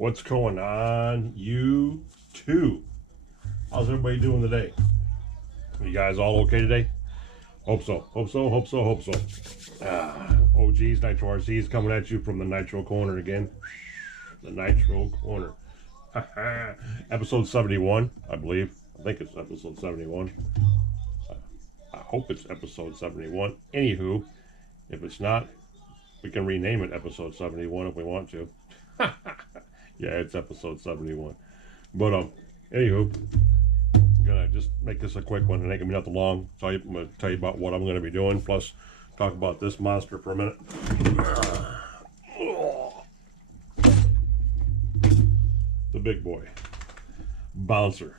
What's going on, you two? How's everybody doing today? You guys all okay today? Hope so. Hope so. Hope so. Hope so. OG's Nitro RC is coming at you from the Nitro Corner again. The Nitro Corner. Episode 71, I believe. I think it's episode 71. I hope it's episode 71. Anywho, if it's not, we can rename it episode 71 if we want to. Yeah, it's episode 71. But anywho, I'm gonna just make this a quick one. It ain't gonna be nothing long. I'm gonna tell you about what I'm gonna be doing, plus talk about this monster for a minute. The big boy, Bouncer.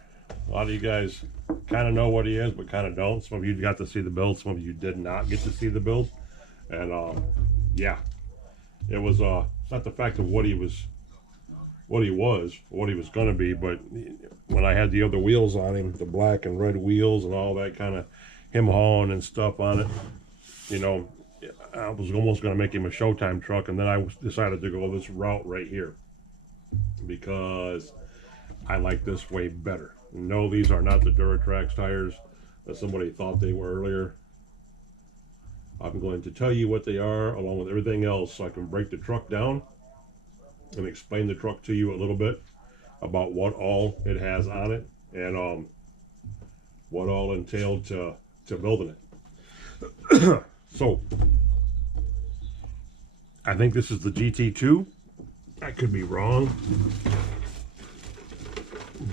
A lot of you guys kind of know what he is, but kind of don't. Some of you got to see the build, some of you did not get to see the build. And yeah, it was it's not the fact of what he was going to be, but when I had the other wheels on him, the black and red wheels and all that kind of him hauling and stuff on it, you know, I was almost going to make him a Showtime truck, and then I decided to go this route right here because I like this way better. No, these are not the Duratrax tires that somebody thought they were earlier. I'm going to tell you what they are along with everything else so I can break the truck down and explain the truck to you a little bit about what all it has on it and what all entailed to building it. So I think this is the GT2. I could be wrong,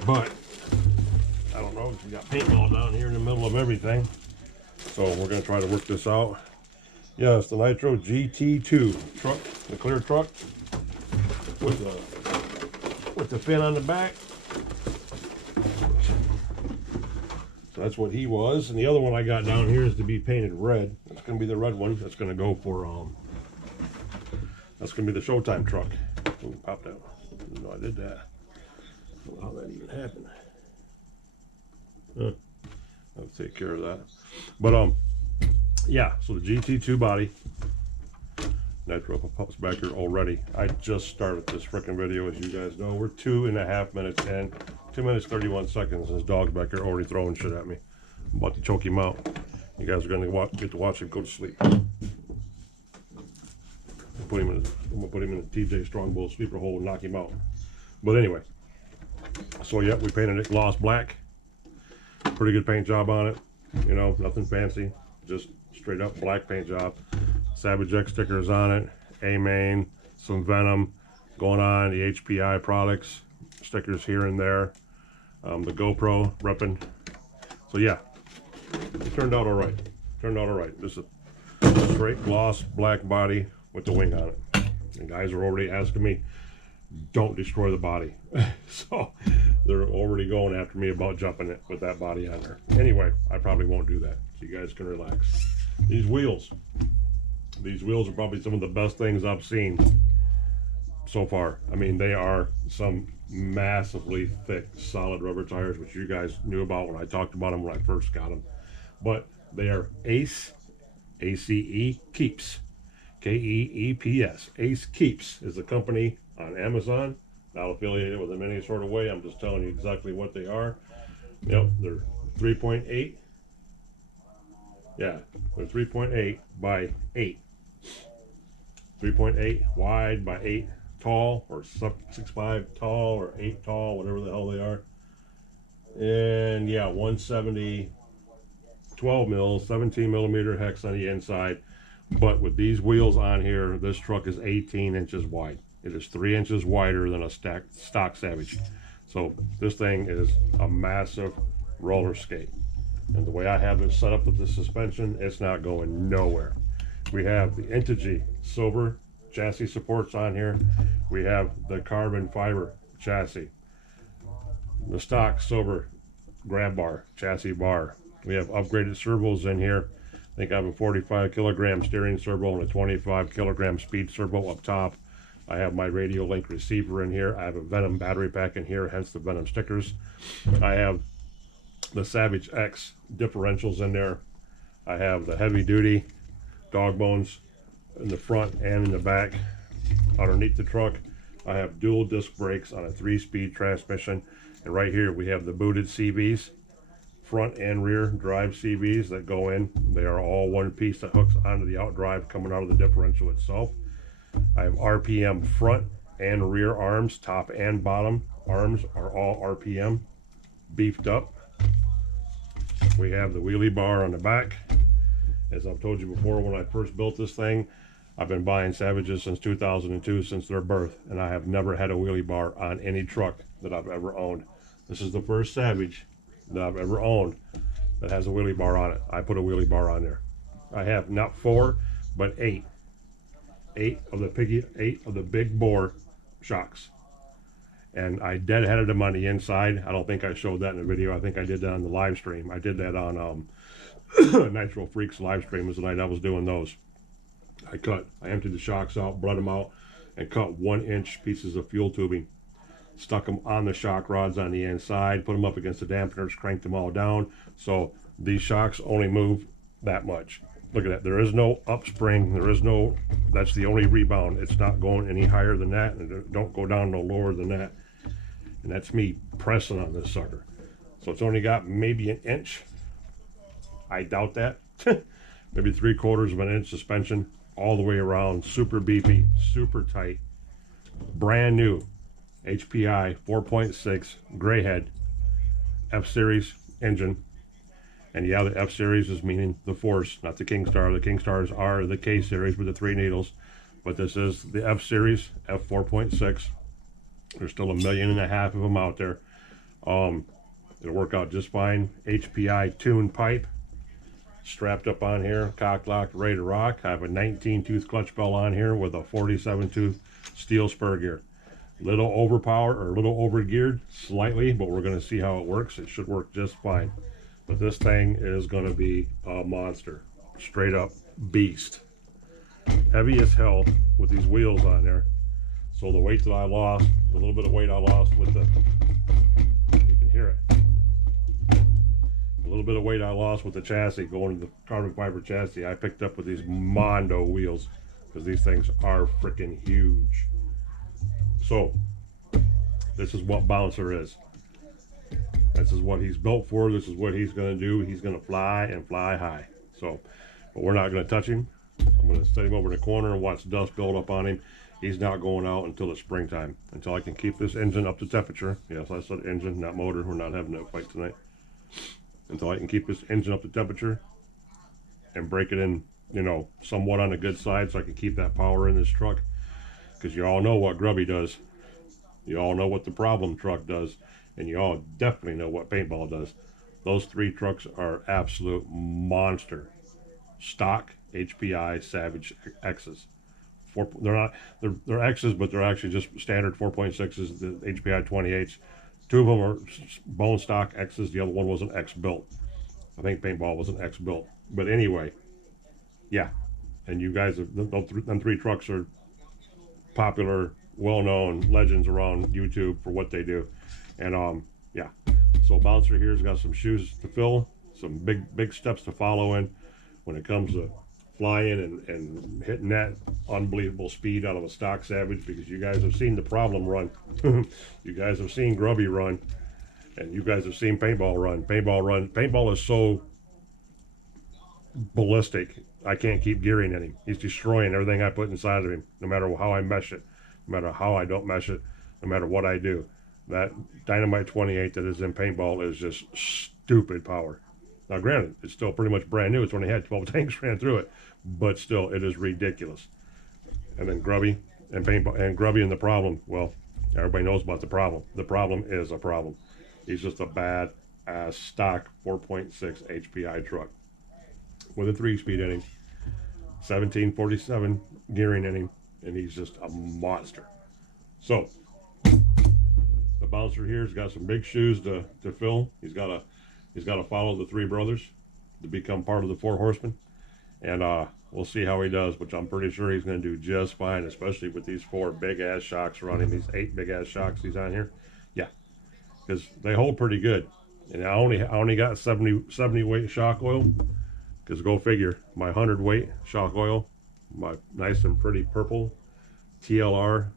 but I don't know. We got paintball down here in the middle of everything, so we're going to try to work this out. Yeah, it's the Nitro GT2 truck, the clear truck with the fin on the back. So that's what he was, and the other one I got down here is to be painted red. That's going to be the red one. That's going to go for that's going to be the Showtime truck. Ooh, popped out. I didn't know I did that. I don't know how that even happened. I'll take care of that. But yeah, so the GT2 body. Nitro pups back here already. I just started this freaking video, as you guys know. We're 2.5 minutes in, 2 minutes 31 seconds, and his dog's back here already throwing shit at me. I'm about to choke him out. You guys are gonna get to watch him go to sleep. I'm gonna put him in a TJ Strongbow sleeper hole and knock him out. But anyway, so yeah, we painted it gloss black. Pretty good paint job on it. You know, nothing fancy, just straight up black paint job. Savage X stickers on it, A-Main, some Venom going on, the HPI products, stickers here and there, the GoPro repping. So yeah, it turned out all right. This is a straight gloss black body with the wing on it. And guys are already asking me, don't destroy the body. So they're already going after me about jumping it with that body on there. Anyway, I probably won't do that, so you guys can relax. These wheels are probably some of the best things I've seen so far. I mean, they are some massively thick, solid rubber tires, which you guys knew about when I talked about them when I first got them. But they are Ace, A-C-E, Keeps, K-E-E-P-S. Ace Keeps is the company on Amazon. Not affiliated with them in any sort of way. I'm just telling you exactly what they are. Yep, they're 3.8. Yeah, they're 3.8 by 8. 3.8 wide by 8 tall, or 6'5" tall, or 8 tall, whatever the hell they are. And yeah, 170, 12 mil, 17 millimeter hex on the inside. But with these wheels on here, this truck is 18 inches wide. It is 3 inches wider than a stock Savage. So this thing is a massive roller skate. And the way I have it set up with the suspension, it's not going nowhere. We have the Integy silver chassis supports on here. We have the carbon fiber chassis. The stock silver grab bar, chassis bar. We have upgraded servos in here. I think I have a 45 kilogram steering servo and a 25 kilogram speed servo up top. I have my radio link receiver in here. I have a Venom battery pack in here, hence the Venom stickers. I have the Savage X differentials in there. I have the heavy duty dog bones in the front and in the back. Underneath the truck, I have dual disc brakes on a 3-speed transmission, and right here we have the booted CVs, front and rear drive CVs that go in. They are all one piece that hooks onto the outdrive coming out of the differential itself. I have RPM front and rear arms, top and bottom arms are all RPM beefed up. We have the wheelie bar on the back. As I've told you before, when I first built this thing, I've been buying Savages since 2002, since their birth, and I have never had a wheelie bar on any truck that I've ever owned. This is the first Savage that I've ever owned that has a wheelie bar on it. I put a wheelie bar on there. I have not 4, but 8. 8 of the big bore shocks. And I deadheaded them on the inside. I don't think I showed that in the video. I think I did that on the live stream. I did that on Nitro Freaks live stream was the night I was doing those. I emptied the shocks out, bled them out, and cut 1-inch pieces of fuel tubing. Stuck them on the shock rods on the inside, put them up against the dampeners, cranked them all down. So these shocks only move that much. Look at that. There is no upspring. There is no, that's the only rebound. It's not going any higher than that, and don't go down no lower than that. And that's me pressing on this sucker. So it's only got maybe 1 inch. I doubt that. Maybe 3/4 of an inch suspension all the way around. Super beefy, super tight. Brand new HPI 4.6 gray head F-Series engine. And yeah, the F-Series is meaning the Force, not the Kingstar. The Kingstars are the K-Series with the 3 needles. But this is the F-Series, F4.6. There's still 1.5 million of them out there. It'll work out just fine. HPI tuned pipe strapped up on here, cock locked, ready to rock. I have a 19-tooth clutch bell on here with a 47-tooth steel spur gear. Little overpowered or a little overgeared slightly, but we're going to see how it works. It should work just fine. But this thing is going to be a monster. Straight up beast. Heavy as hell with these wheels on there. So the weight that I lost, a little bit of weight I lost with the, you can hear it. A little bit of weight I lost with the chassis, going to the carbon fiber chassis, I picked up with these Mondo wheels, because these things are freaking huge. So, this is what Bouncer is. This is what he's built for. This is what he's going to do. He's going to fly and fly high. So, but we're not going to touch him. I'm going to set him over in the corner and watch dust build up on him. He's not going out until the springtime, until I can keep this engine up to temperature. Yes, I said engine, not motor. We're not having that fight tonight. Until I can keep this engine up to temperature and break it in, you know, somewhat on the good side, so I can keep that power in this truck. Because you all know what Grubby does. You all know what the problem truck does. And you all definitely know what Paintball does. Those 3 trucks are absolute monster. Stock HPI Savage X's. They're X's, but they're actually just standard 4.6s, the HPI 28s. 2 of them are bone stock X's. The other one was an X built. I think Paintball was an X built. But anyway, yeah. And you guys, them 3 trucks are popular, well-known legends around YouTube for what they do. And yeah. So Bouncer here's got some shoes to fill, some big steps to follow in when it comes to flying and hitting that unbelievable speed out of a stock Savage, because you guys have seen the problem run. You guys have seen Grubby run, and you guys have seen Paintball run. Paintball is so ballistic, I can't keep gearing at him. He's destroying everything I put inside of him, no matter how I mesh it, no matter how I don't mesh it, no matter what I do. That Dynamite 28 that is in Paintball is just stupid power. Now granted, it's still pretty much brand new. It's only had 12 tanks ran through it, but still, it is ridiculous. And then Grubby and Paintball and Grubby and the problem. Well, everybody knows about the problem. The problem is a problem. He's just a bad ass stock 4.6 HPI truck with a 3-speed in him, 1747 gearing in him, and he's just a monster. So the Bouncer here's got some big shoes to fill. He's got to follow the 3 brothers to become part of the 4 horsemen, and we'll see how he does, which I'm pretty sure he's going to do just fine, especially with these 4 big ass shocks running, these 8 big ass shocks he's on here. Yeah, because they hold pretty good. And I only got 70 weight shock oil, because go figure, my 100 weight shock oil, my nice and pretty purple TLR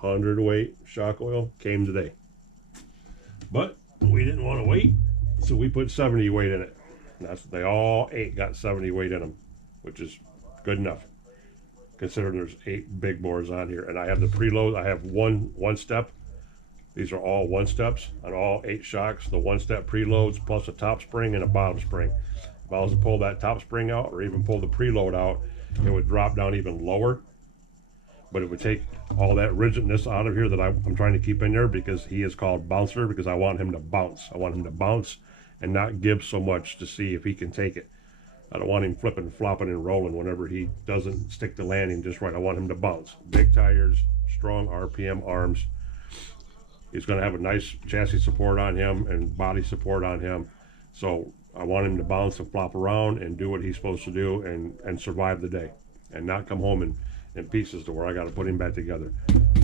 100 weight shock oil came today. But we didn't want to wait, so we put 70 weight in it. They all 8 got 70 weight in them, which is good enough considering there's 8 big bores on here. And I have the preload. I have one step. These are all 1 steps on all 8 shocks. The 1-step preloads plus a top spring and a bottom spring. If I was to pull that top spring out or even pull the preload out, it would drop down even lower. But it would take all that rigidness out of here that I'm trying to keep in there, because he is called Bouncer, because I want him to bounce. I want him to bounce and not give so much to see if he can take it. I don't want him flipping, flopping, and rolling whenever he doesn't stick the landing just right. I want him to bounce. Big tires, strong RPM arms. He's going to have a nice chassis support on him and body support on him. So I want him to bounce and flop around and do what he's supposed to do and survive the day and not come home in pieces to where I got to put him back together.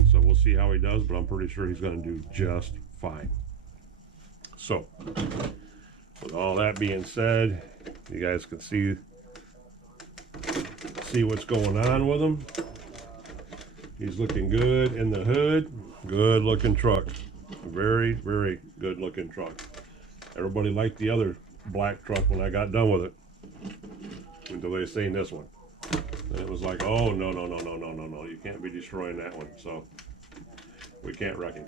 So we'll see how he does, but I'm pretty sure he's going to do just fine. So with all that being said, you guys can see what's going on with him. He's looking good in the hood. Good looking truck. Very, very good looking truck. Everybody liked the other black truck when I got done with it, until they seen this one. And it was like, oh, no, you can't be destroying that one. So we can't wreck him.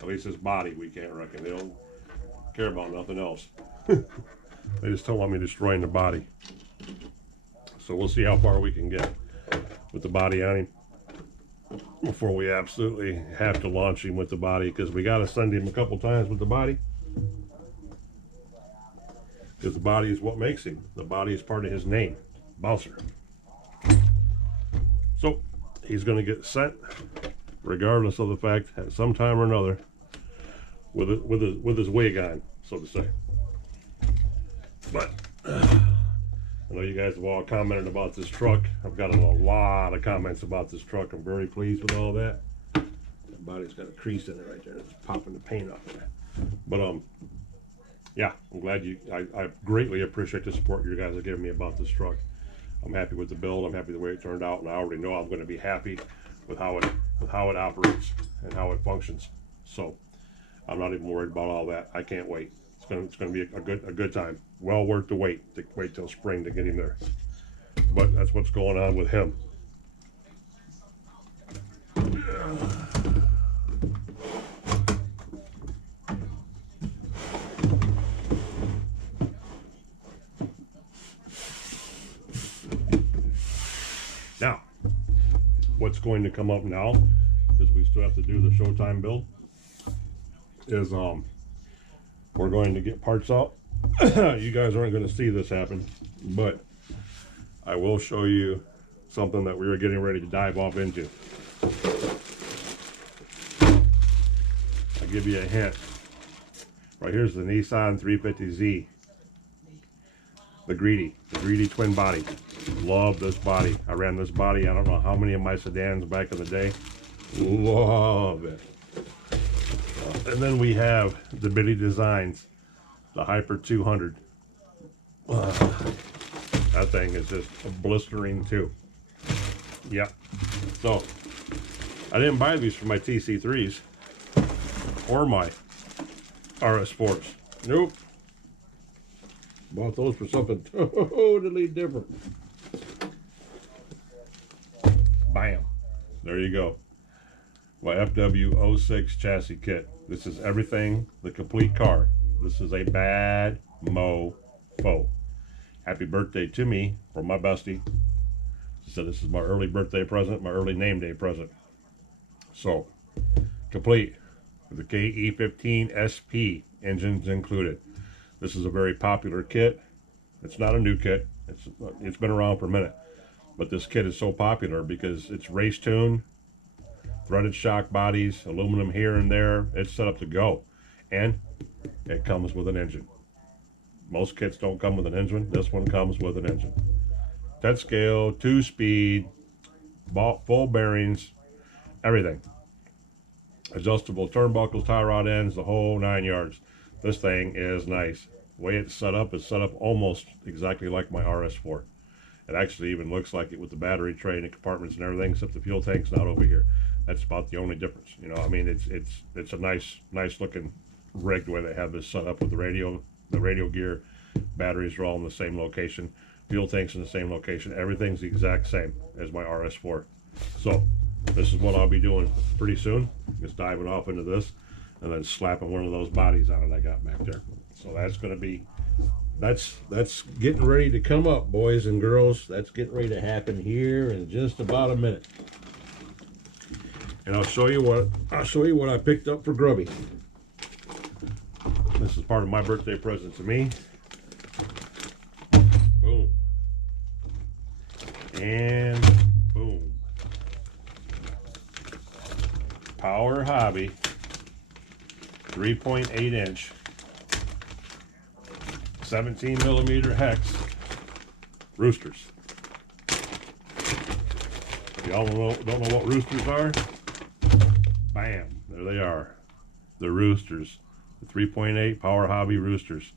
At least his body we can't wreck him. They don't care about nothing else. They just don't want me destroying the body. So we'll see how far we can get with the body on him before we absolutely have to launch him with the body, because we got to send him a couple times with the body, because the body is what makes him. The body is part of his name, Bouncer. So he's going to get sent regardless of the fact at some time or another with his wig on, so to say. But I know you guys have all commented about this truck. I've gotten a lot of comments about this truck. I'm very pleased with all that. The body's got a crease in it right there. It's popping the paint off of that. But yeah, I'm glad I greatly appreciate the support you guys are giving me about this truck. I'm happy with the build. I'm happy the way it turned out, and I already know I'm going to be happy with how it operates and how it functions. So I'm not even worried about all that. I can't wait. It's going to be a good time. Well worth the wait till spring to get him there. But that's what's going on with him. Now, what's going to come up now, because we still have to do the Showtime build, is we're going to get parts out. You guys aren't going to see this happen, but I will show you something that we were getting ready to dive off into. I'll give you a hint. Right here's the Nissan 350Z. The greedy twin body. Love this body. I ran this body, I don't know how many of my sedans back in the day. Love it. And then we have the Bitty Designs, the Hyper 200. That thing is just blistering too. Yep. So I didn't buy these for my TC3s or my RS4s. Nope. Bought those for something totally different. Bam. There you go. My FW06 chassis kit. This is everything, the complete car. This is a bad mofo. Happy birthday to me from my bestie. She said this is my early birthday present, my early name day present. So, complete with the KE15 SP engines included. This is a very popular kit. It's not a new kit. It's been around for a minute. But this kit is so popular because it's race tuned, threaded shock bodies, aluminum here and there. It's set up to go. And it comes with an engine. Most kits don't come with an engine. This one comes with an engine. 10 scale, 2-speed, full bearings, everything. Adjustable turnbuckles, tie rod ends, the whole 9 yards. This thing is nice. The way it's set up is set up almost exactly like my RS4. It actually even looks like it with the battery tray and the compartments and everything, except the fuel tank's not over here. That's about the only difference. You know, I mean, it's a nice looking rig the way they have this set up with the radio gear. Batteries are all in the same location. Fuel tanks in the same location. Everything's the exact same as my RS4. So this is what I'll be doing pretty soon. Just diving off into this and then slapping one of those bodies on it I got back there. So that's going to be, that's getting ready to come up, boys and girls. That's getting ready to happen here in just about a minute. And I'll show you what I picked up for Grubby. This is part of my birthday present to me. Boom. And boom. Power Hobby 3.8 inch 17 millimeter hex roosters. Y'all don't know what roosters are? Bam, there they are. The roosters. The 3.8 Power Hobby roosters.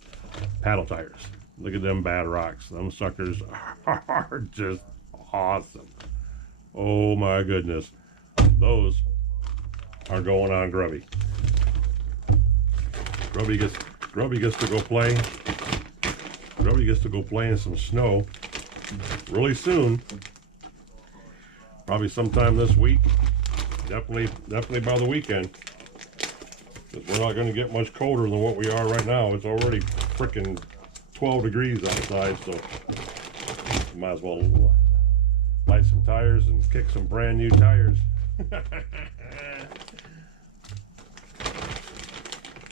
Paddle tires. Look at them bad rocks. Them suckers are just awesome. Oh my goodness. Those are going on Grubby. Grubby gets to go play. Grubby gets to go play in some snow really soon. Probably sometime this week. Definitely by the weekend. Because we're not going to get much colder than what we are right now. It's already freaking 12 degrees outside, so might as well light some tires and kick some brand new tires.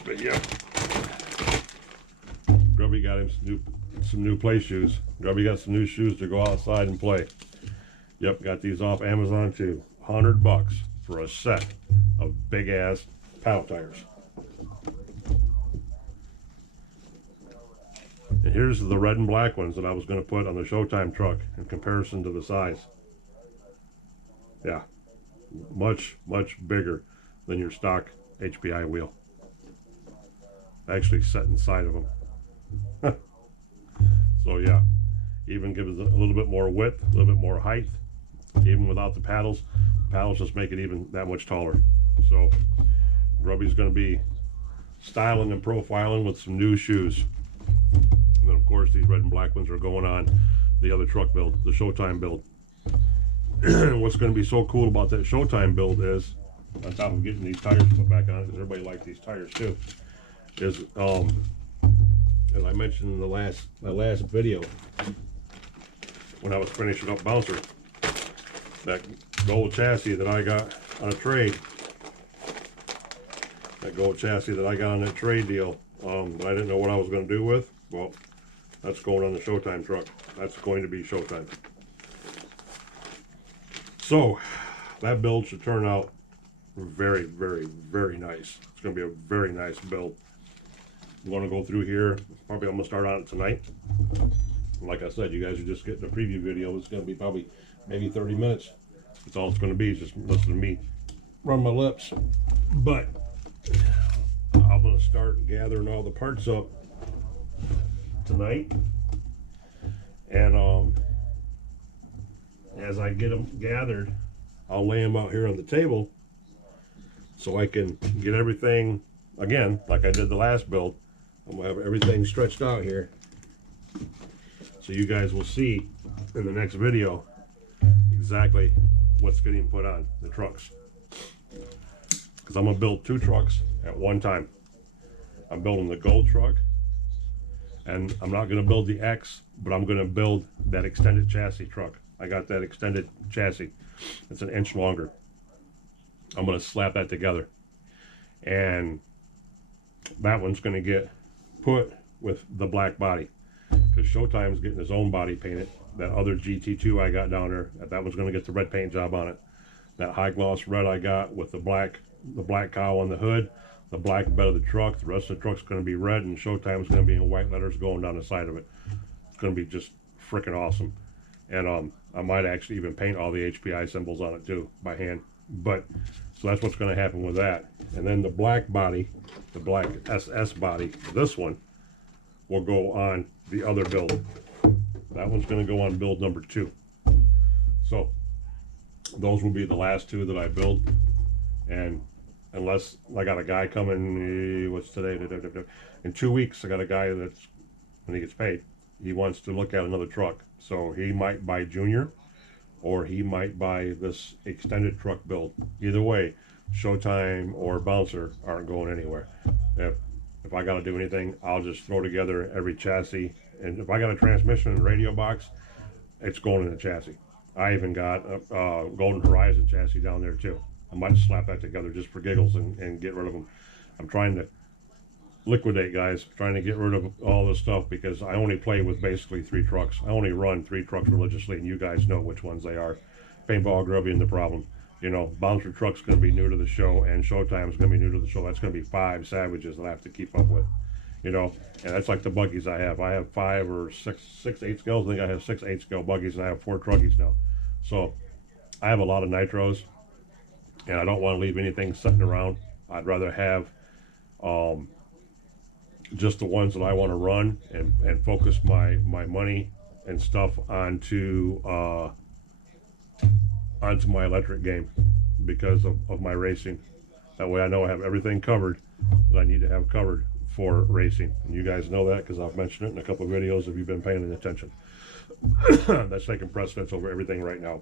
But yeah, Grubby got him some new play shoes. Grubby got some new shoes to go outside and play. Yep, got these off Amazon too. $100 for a set of big ass paddle tires. And here's the red and black ones that I was going to put on the Showtime truck in comparison to the size. Yeah, much bigger than your stock HPI wheel. Actually set inside of them. So yeah, even gives it a little bit more width, a little bit more height, even without the paddles. Paddles just make it even that much taller. So Grubby's going to be styling and profiling with some new shoes. And then of course these red and black ones are going on the other truck build, the Showtime build. What's going to be so cool about that Showtime build is, on top of getting these tires put back on, because everybody likes these tires too, is as I mentioned in the last video, when I was finishing up Bouncer, that gold chassis that I got on a trade, that gold chassis that I got on that trade deal, that I didn't know what I was going to do with, well, that's going on the Showtime truck. That's going to be Showtime. So that build should turn out very nice. It's going to be a very nice build. I'm going to go through here. Probably I'm going to start on it tonight. Like I said, you guys are just getting a preview video. It's going to be probably maybe 30 minutes. That's all it's going to be, is just listen to me run my lips. But I'm going to start gathering all the parts up tonight. And as I get them gathered, I'll lay them out here on the table so I can get everything, again, like I did the last build. I'm going to have everything stretched out here so you guys will see in the next video exactly what's getting put on the trucks. Because I'm going to build 2 trucks at one time. I'm building the gold truck, and I'm not going to build the X, but I'm going to build that extended chassis truck. I got that extended chassis. It's an inch longer. I'm going to slap that together, and that one's going to get put with the black body, because Showtime's getting his own body painted. That other GT2 I got down there, that one's going to get the red paint job on it. That high gloss red I got with the black cowl on the hood, the black bed of the truck. The rest of the truck's going to be red, and Showtime's going to be in white letters going down the side of it. It's going to be just freaking awesome. And I might actually even paint all the HPI symbols on it too by hand. But so that's what's going to happen with that. And then the black body, the black SS body, this one will go on the other build. That one's going to go on build number 2. So those will be the last two that I build. And unless I got a guy coming, what's today? In 2 weeks, I got a guy that's, when he gets paid, he wants to look at another truck. So he might buy Junior, or he might buy this extended truck build. Either way, Showtime or Bouncer aren't going anywhere. If I got to do anything, I'll just throw together every chassis. And if I got a transmission and radio box, it's going in the chassis. I even got a Golden Horizon chassis down there too. I might slap that together just for giggles and get rid of them. I'm trying to liquidate, guys, trying to get rid of all this stuff because I only play with basically 3 trucks. I only run 3 trucks religiously, and you guys know which ones they are. Paintball, Grubby, and the Problem. You know, Bouncer Truck's going to be new to the show, and Showtime's going to be new to the show. That's going to be 5 savages that I have to keep up with. You know, and that's like the buggies I have. I have 5 or 6 8-scales. I think I have 6 8-scale buggies, and I have 4 truckies now. So I have a lot of nitros, and I don't want to leave anything sitting around. I'd rather have just the ones that I want to run and focus my money and stuff onto my electric game because of my racing. That way I know I have everything covered that I need to have covered for racing. And you guys know that because I've mentioned it in a couple of videos if you've been paying attention. That's taking precedence over everything right now,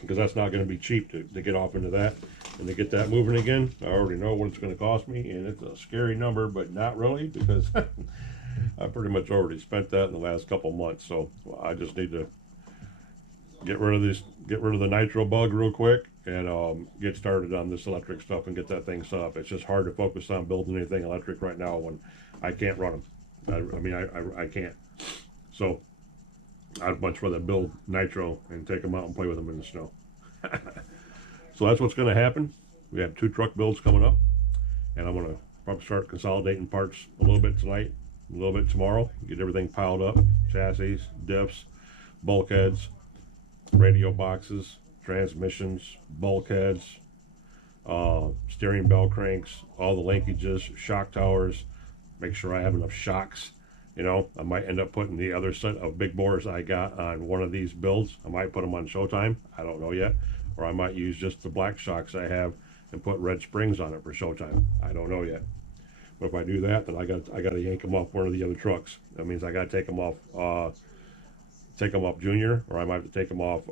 because that's not going to be cheap to get off into that and to get that moving again. I already know what it's going to cost me, and it's a scary number, but not really, because I pretty much already spent that in the last couple months. So I just need to get rid of the nitro bug real quick and get started on this electric stuff and get that thing set up. It's just hard to focus on building anything electric right now when I can't run them. I mean, I can't. So I'd much rather build nitro and take them out and play with them in the snow. So that's what's going to happen. We have 2 truck builds coming up, and I'm going to probably start consolidating parts a little bit tonight, a little bit tomorrow, get everything piled up, chassis, diffs, bulkheads, radio boxes, transmissions, bulkheads, steering bell cranks, all the linkages, shock towers, make sure I have enough shocks. You know, I might end up putting the other set of big bores I got on one of these builds. I might put them on Showtime. I don't know yet. Or I might use just the black shocks I have and put red springs on it for Showtime. I don't know yet. But if I do that, then I got to yank them off one of the other trucks. That means I got to take them off Junior, or I might have to take them off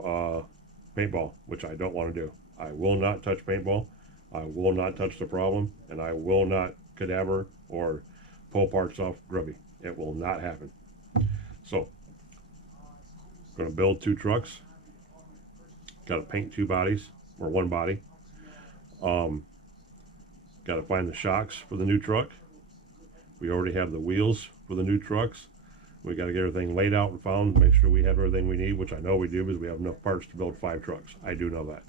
Paintball, which I don't want to do. I will not touch Paintball. I will not touch the Problem, and I will not cadaver or pull parts off Grubby. It will not happen. So, going to build 2 trucks. Got to paint 2 bodies, or 1 body. Got to find the shocks for the new truck. We already have the wheels for the new trucks. We got to get everything laid out and found, make sure we have everything we need, which I know we do because we have enough parts to build 5 trucks. I do know that.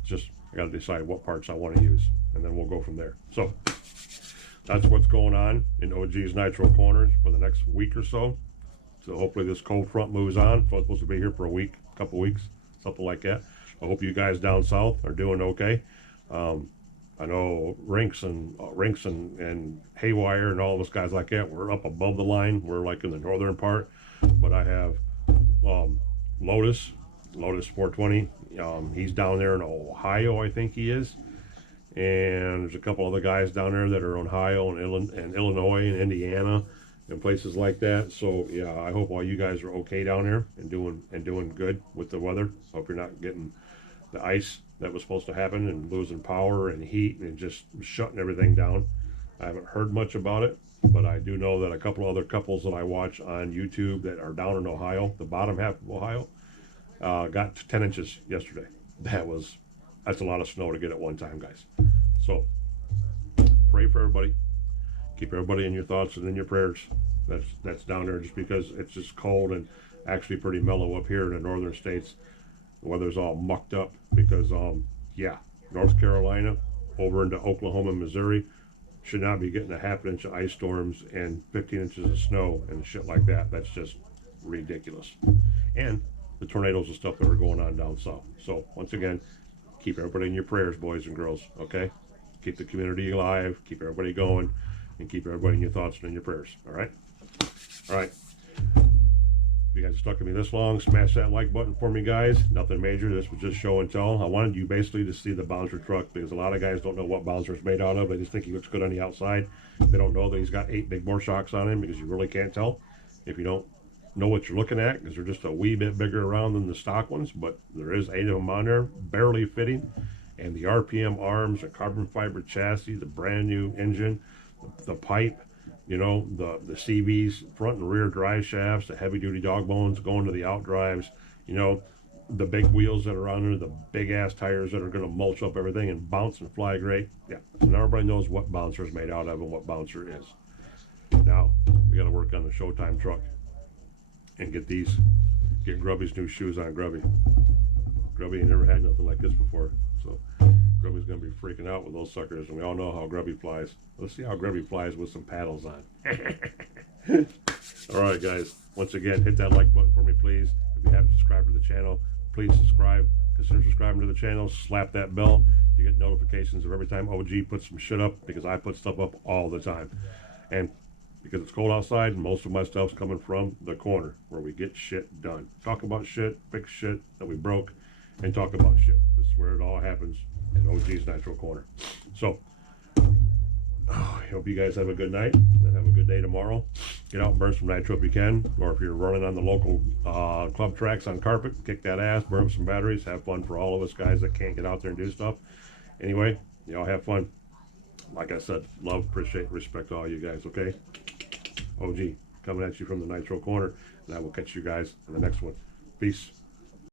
It's just, I got to decide what parts I want to use, and then we'll go from there. So, that's what's going on in OG's Nitro Corners for the next week or so. So hopefully this cold front moves on. It's supposed to be here for a week, couple weeks, something like that. I hope you guys down south are doing okay. I know Rinks and Haywire and all those guys like that, we're up above the line. We're like in the northern part. But I have Lotus 420. He's down there in Ohio, I think he is. And there's a couple other guys down there that are in Ohio and Illinois and Indiana and places like that. So yeah, I hope all you guys are okay down there and doing good with the weather. Hope you're not getting the ice that was supposed to happen and losing power and heat and just shutting everything down. I haven't heard much about it, but I do know that a couple other couples that I watch on YouTube that are down in Ohio, the bottom half of Ohio, got 10 inches yesterday. That's a lot of snow to get at one time, guys. So pray for everybody. Keep everybody in your thoughts and in your prayers. That's down there, just because it's just cold and actually pretty mellow up here in the northern states. The weather's all mucked up because North Carolina over into Oklahoma, Missouri should not be getting a ½ inch of ice storms and 15 inches of snow and shit like that. That's just ridiculous. And the tornadoes and stuff that are going on down south. So once again, keep everybody in your prayers, boys and girls, okay? Keep the community alive, keep everybody going, and keep everybody in your thoughts and in your prayers, all right? All right. you guys stuck with me this long, smash that like button for me, guys. Nothing major. This was just show and tell. I wanted you basically to see the bouncer truck because a lot of guys don't know what bouncer is made out of. They just think he looks good on the outside. They don't know that he's got 8 big bore shocks on him because you really can't tell if you don't know what you're looking at, because they're just a wee bit bigger around than the stock ones. But there is 8 of them on there, barely fitting. And the RPM arms, the carbon fiber chassis, the brand new engine, the pipe, you know, the CVs, front and rear drive shafts, the heavy duty dog bones going to the out drives, you know, the big wheels that are on there, the big ass tires that are going to mulch up everything and bounce and fly great. Yeah, so now everybody knows what bouncer is made out of and what bouncer is. Now we got to work on the Showtime truck and get Grubby's new shoes on Grubby. Grubby ain't never had nothing like this before, so Grubby's gonna be freaking out with those suckers, and we all know how Grubby flies. Let's see how Grubby flies with some paddles on. All right, guys. Once again, hit that like button for me, please. If you haven't subscribed to the channel, please subscribe. Consider subscribing to the channel. Slap that bell to get notifications of every time OG puts some shit up, because I put stuff up all the time. And because it's cold outside, most of my stuff's coming from the corner where we get shit done. Talk about shit, fix shit that we broke, and talk about shit. This is where it all happens at OG's Nitro Corner. So, I hope you guys have a good night and have a good day tomorrow. Get out and burn some nitro if you can, or if you're running on the local club tracks on carpet, kick that ass, burn up some batteries, have fun for all of us guys that can't get out there and do stuff. Anyway, y'all have fun. Like I said, love, appreciate, respect all you guys, okay? OG, coming at you from the Nitro Corner, and I will catch you guys in the next one. Peace.